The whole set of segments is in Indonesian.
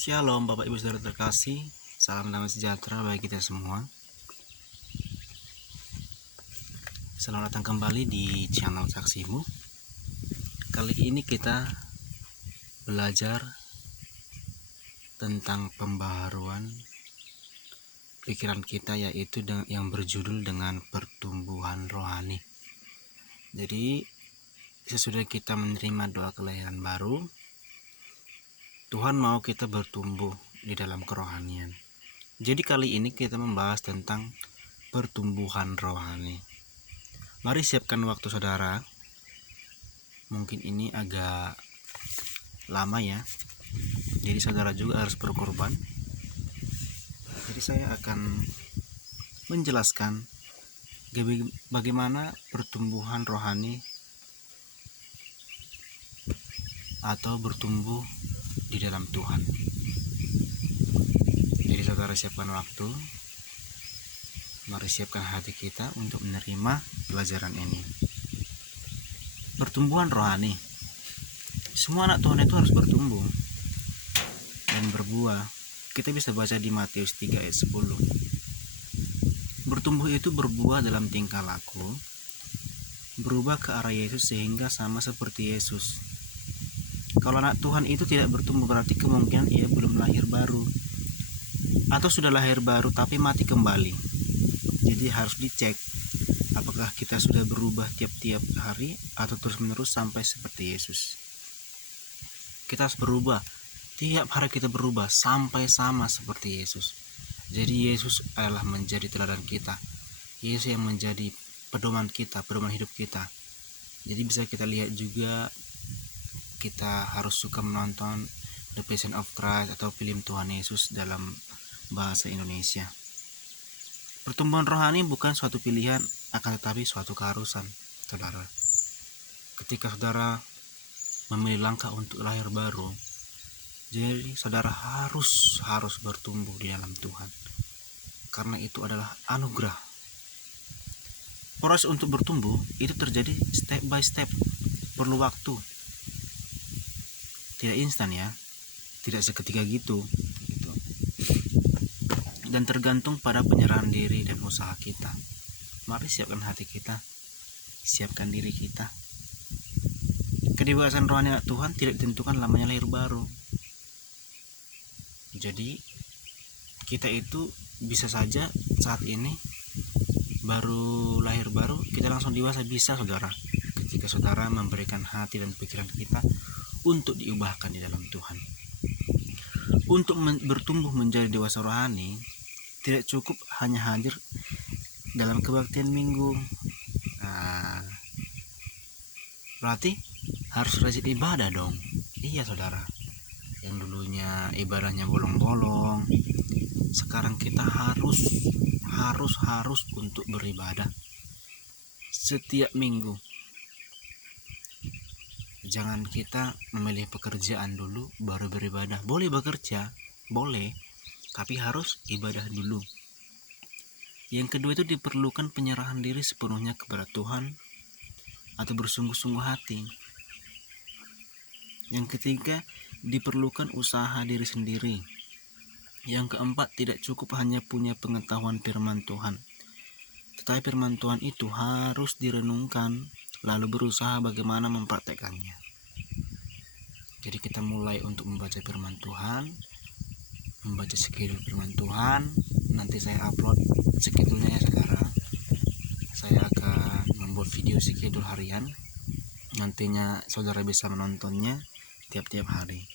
Shalom Bapak Ibu Saudara terkasih, salam damai sejahtera bagi kita semua. Selamat datang kembali di channel Saksimu. Kali ini kita belajar tentang pembaharuan pikiran kita, yaitu yang berjudul dengan pertumbuhan rohani. Jadi sesudah kita menerima doa kelahiran baru, Tuhan mau kita bertumbuh di dalam kerohanian. Jadi kali ini kita membahas tentang pertumbuhan rohani. Mari siapkan waktu saudara. Mungkin ini agak lama ya, jadi saudara juga harus berkorban. Jadi saya akan menjelaskan bagaimana pertumbuhan rohani atau bertumbuh di dalam Tuhan. Jadi saudara siapkan waktu, mari siapkan hati kita untuk menerima pelajaran ini. Pertumbuhan rohani. Semua anak Tuhan itu harus bertumbuh dan berbuah. Kita bisa baca di Matius 3 ayat 10. Bertumbuh itu berbuah dalam tingkah laku, berubah ke arah Yesus sehingga sama seperti Yesus. Kalau anak Tuhan itu tidak bertumbuh, berarti kemungkinan ia belum lahir baru, atau sudah lahir baru tapi mati kembali. Jadi harus dicek apakah kita sudah berubah tiap-tiap hari atau terus-menerus sampai seperti Yesus. Kita harus berubah, tiap hari kita berubah sampai sama seperti Yesus. Jadi Yesus adalah menjadi teladan kita. Yesus yang menjadi pedoman kita, pedoman hidup kita. Jadi bisa kita lihat juga, kita harus suka menonton The Passion of Christ atau film Tuhan Yesus dalam bahasa Indonesia. Pertumbuhan rohani bukan suatu pilihan, akan tetapi suatu keharusan, saudara. Ketika saudara memilih langkah untuk lahir baru, jadi saudara harus bertumbuh di dalam Tuhan, karena itu adalah anugerah. Proses untuk bertumbuh itu terjadi step by step, perlu waktu, tidak instan ya, tidak seketika gitu. Dan tergantung pada penyerahan diri dan usaha kita. Mari siapkan hati kita, siapkan diri kita. Kedewasaan rohani anak Tuhan tidak ditentukan lamanya lahir baru. Jadi kita itu bisa saja saat ini baru lahir baru, kita langsung dewasa, bisa saudara, ketika saudara memberikan hati dan pikiran kita untuk diubahkan di dalam Tuhan. Untuk bertumbuh menjadi dewasa rohani, tidak cukup hanya hadir dalam kebaktian minggu. Berarti harus rajin ibadah dong. Iya saudara, yang dulunya ibadahnya bolong-bolong, sekarang kita harus untuk beribadah setiap minggu. Jangan kita memilih pekerjaan dulu baru beribadah. Boleh bekerja, boleh, tapi harus ibadah dulu. Yang kedua itu diperlukan penyerahan diri sepenuhnya kepada Tuhan atau bersungguh-sungguh hati. Yang ketiga diperlukan usaha diri sendiri. Yang keempat, tidak cukup hanya punya pengetahuan firman Tuhan, tetapi firman Tuhan itu harus direnungkan lalu berusaha bagaimana mempraktekannya. Jadi kita mulai untuk membaca firman Tuhan, membaca skedul firman Tuhan. Nanti saya upload skedulnya ya saudara. Saya akan membuat video skedul harian, nantinya saudara bisa menontonnya tiap-tiap hari.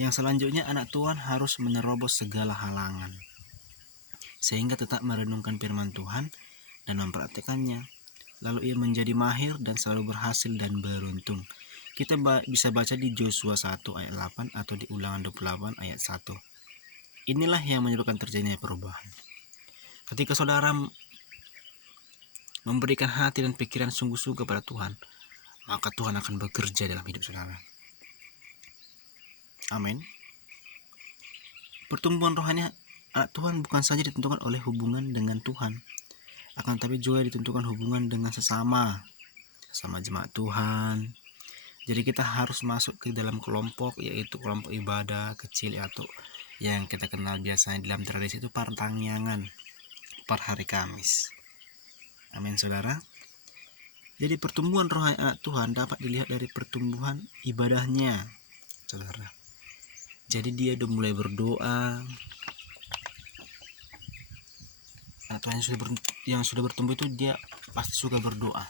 Yang selanjutnya, anak Tuhan harus menerobos segala halangan sehingga tetap merenungkan firman Tuhan dan mempraktekannya. Lalu ia menjadi mahir dan selalu berhasil dan beruntung. Kita bisa baca di Yosua 1 ayat 8 atau di Ulangan 28 ayat 1. Inilah yang menyebabkan terjadinya perubahan. Ketika saudara memberikan hati dan pikiran sungguh-sungguh kepada Tuhan, maka Tuhan akan bekerja dalam hidup saudara. Amin. Pertumbuhan rohani anak Tuhan bukan saja ditentukan oleh hubungan dengan Tuhan, akan tetapi juga ditentukan hubungan dengan sesama jemaat Tuhan, Jadi kita harus masuk ke dalam kelompok, yaitu kelompok ibadah kecil atau yang kita kenal biasanya dalam tradisi itu Partanyangan per hari Kamis. Amin saudara. Jadi pertumbuhan rohani anak Tuhan dapat dilihat dari pertumbuhan ibadahnya, saudara. Jadi dia udah mulai berdoa. Anak Tuhan yang sudah bertumbuh itu dia pasti suka berdoa.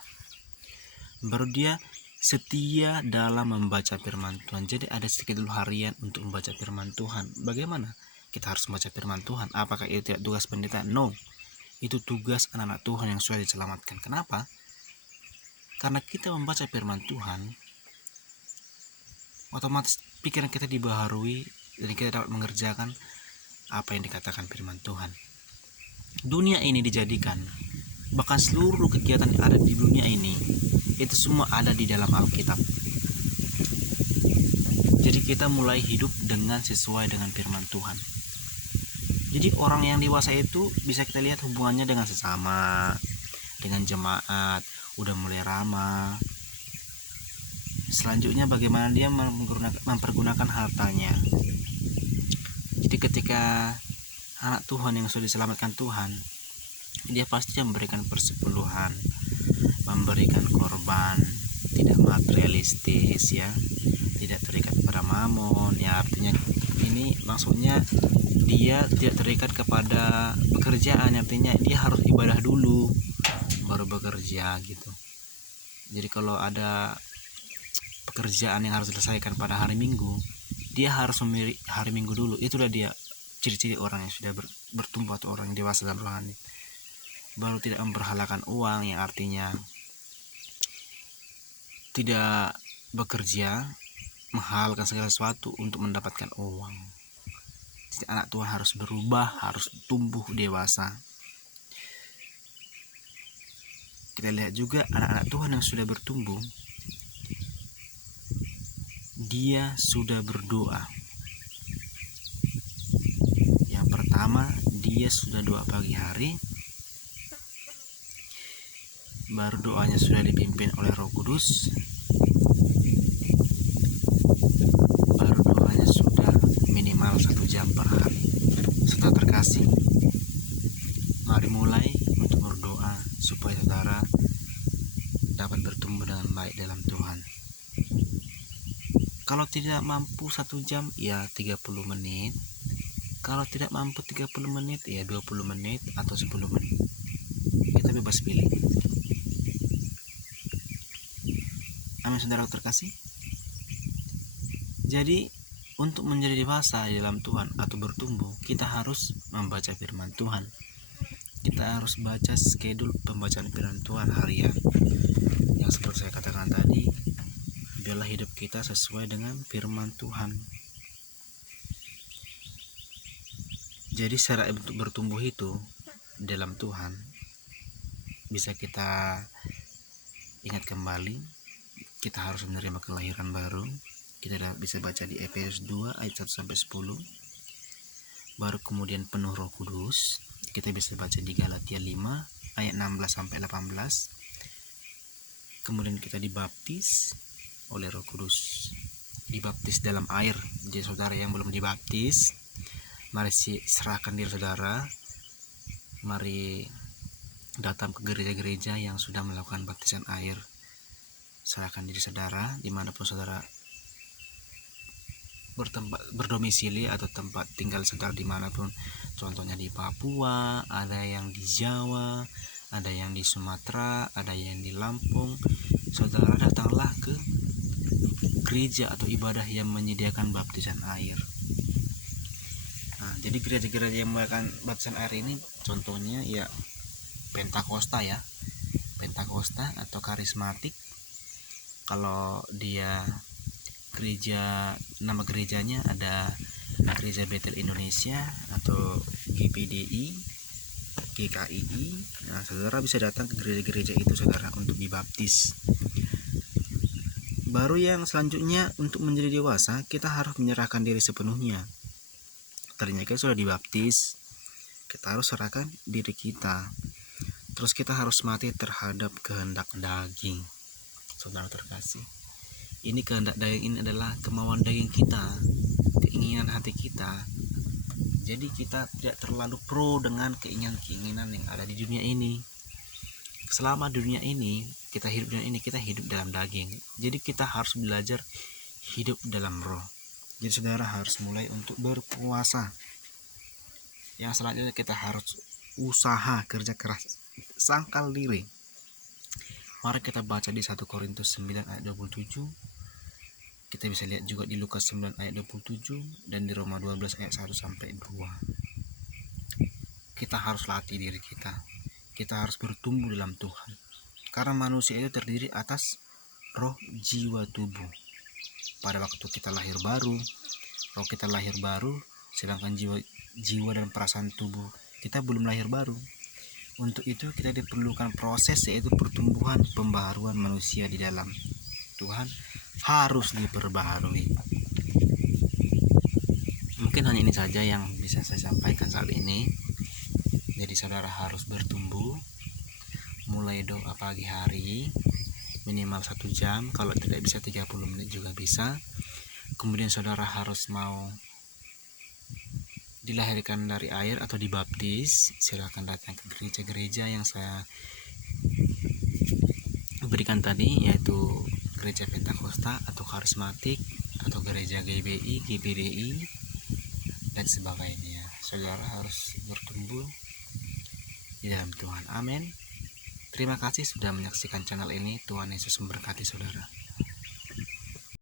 Baru dia setia dalam membaca firman Tuhan. Jadi ada sedikit dulu harian untuk membaca firman Tuhan. Bagaimana kita harus membaca firman Tuhan? Apakah itu tidak tugas pendeta? No, itu tugas anak-anak Tuhan yang sudah diselamatkan. Kenapa? Karena kita membaca firman Tuhan, otomatis pikiran kita dibaharui dan kita dapat mengerjakan apa yang dikatakan firman Tuhan. Dunia ini dijadikan, bahkan seluruh kegiatan yang ada di dunia ini, itu semua ada di dalam Alkitab. Jadi kita mulai hidup dengan sesuai dengan firman Tuhan. Jadi orang yang dewasa itu bisa kita lihat hubungannya dengan sesama, dengan jemaat, udah mulai ramah. Selanjutnya bagaimana dia mempergunakan hartanya. Jadi ketika anak Tuhan yang sudah diselamatkan Tuhan, dia pasti memberikan persepuluhan, memberikan korban, tidak materialistis ya, tidak terikat pada mamon ya. Artinya ini maksudnya dia tidak terikat kepada pekerjaan, artinya dia harus ibadah dulu baru bekerja gitu. Jadi kalau ada pekerjaan yang harus diselesaikan pada hari Minggu, dia harus memilih hari Minggu dulu. Itulah dia ciri-ciri orang yang sudah bertumbuh atau orang yang dewasa dalam rohani. Baru tidak memperhalakan uang, yang artinya tidak bekerja menghalalkan segala sesuatu untuk mendapatkan uang. Jadi anak Tuhan harus berubah, harus tumbuh dewasa. Kita lihat juga anak-anak Tuhan yang sudah bertumbuh, dia sudah berdoa. Yang pertama, dia sudah doa pagi hari, baru doanya sudah dipimpin oleh Roh Kudus, baru doanya sudah minimal 1 jam per hari. Saudara terkasih, mari mulai untuk berdoa supaya saudara dapat bertumbuh dengan baik dalam Tuhan. Kalau tidak mampu 1 jam, ya 30 menit. Kalau tidak mampu 30 menit, ya 20 menit atau 10 menit. Kita bebas pilih. Amin saudara terkasih. Jadi untuk menjadi dewasa di dalam Tuhan atau bertumbuh, kita harus membaca firman Tuhan. Kita harus baca schedule pembacaan firman Tuhan harian. Yang seperti saya katakan tadi, biarlah hidup kita sesuai dengan firman Tuhan. Jadi cara untuk bertumbuh itu dalam Tuhan bisa kita ingat kembali, kita harus menerima kelahiran baru. Kita bisa baca di Efesus 2 ayat 1-10. Baru kemudian penuh Roh Kudus, kita bisa baca di Galatia 5 ayat 16-18. Kemudian kita dibaptis oleh Roh Kudus, dibaptis dalam air. Jadi saudara yang belum dibaptis, mari serahkan diri saudara, mari datang ke gereja-gereja yang sudah melakukan baptisan air. Serahkan diri saudara dimanapun saudara berdomisili atau tempat tinggal saudara dimanapun. Contohnya di Papua, ada yang di Jawa, ada yang di Sumatera, ada yang di Lampung. Saudara datanglah ke gereja atau ibadah yang menyediakan baptisan air. Nah, jadi gereja-gereja yang melakukan baptisan air ini contohnya ya Pentakosta ya, Pentakosta atau karismatik. Kalau dia gereja, nama gerejanya ada Gereja Betel Indonesia atau GPDI, GKII. Nah, saudara bisa datang ke gereja-gereja itu saudara untuk dibaptis. Baru yang selanjutnya, untuk menjadi dewasa kita harus menyerahkan diri sepenuhnya. Tadinya kita sudah dibaptis, kita harus serahkan diri kita. Terus kita harus mati terhadap kehendak daging. Saudara terkasih, Ini kehendak daging ini adalah kemauan daging kita, keinginan hati kita. Jadi kita tidak terlalu pro dengan keinginan-keinginan yang ada di dunia ini. Selama dunia ini, kita hidup dalam daging. Jadi kita harus belajar hidup dalam roh. Jadi saudara harus mulai untuk berpuasa. Yang selanjutnya kita harus usaha, kerja keras, sangkal diri. Mari kita baca di 1 Korintus 9 ayat 27. Kita bisa lihat juga di Lukas 9 ayat 27 dan di Roma 12 ayat 1 sampai 2. Kita harus latih diri kita. Kita harus bertumbuh dalam Tuhan. Karena manusia itu terdiri atas roh, jiwa, tubuh. Pada waktu kita lahir baru, roh kita lahir baru, sedangkan jiwa dan perasaan tubuh kita belum lahir baru. Untuk itu kita diperlukan proses, yaitu pertumbuhan, pembaharuan manusia di dalam Tuhan harus diperbaharui. Mungkin hanya ini saja yang bisa saya sampaikan saat ini. Jadi saudara harus bertumbuh, mulai doa pagi hari minimal 1 jam, kalau tidak bisa 30 menit juga bisa. Kemudian saudara harus mau dilahirkan dari air atau dibaptis, silakan datang ke gereja-gereja yang saya berikan tadi, yaitu gereja Pentakosta atau karismatik atau gereja GBI, GBDI dan sebagainya. Saudara harus bertumbuh di dalam Tuhan. Amin. Terima kasih sudah menyaksikan channel ini. Tuhan Yesus memberkati saudara.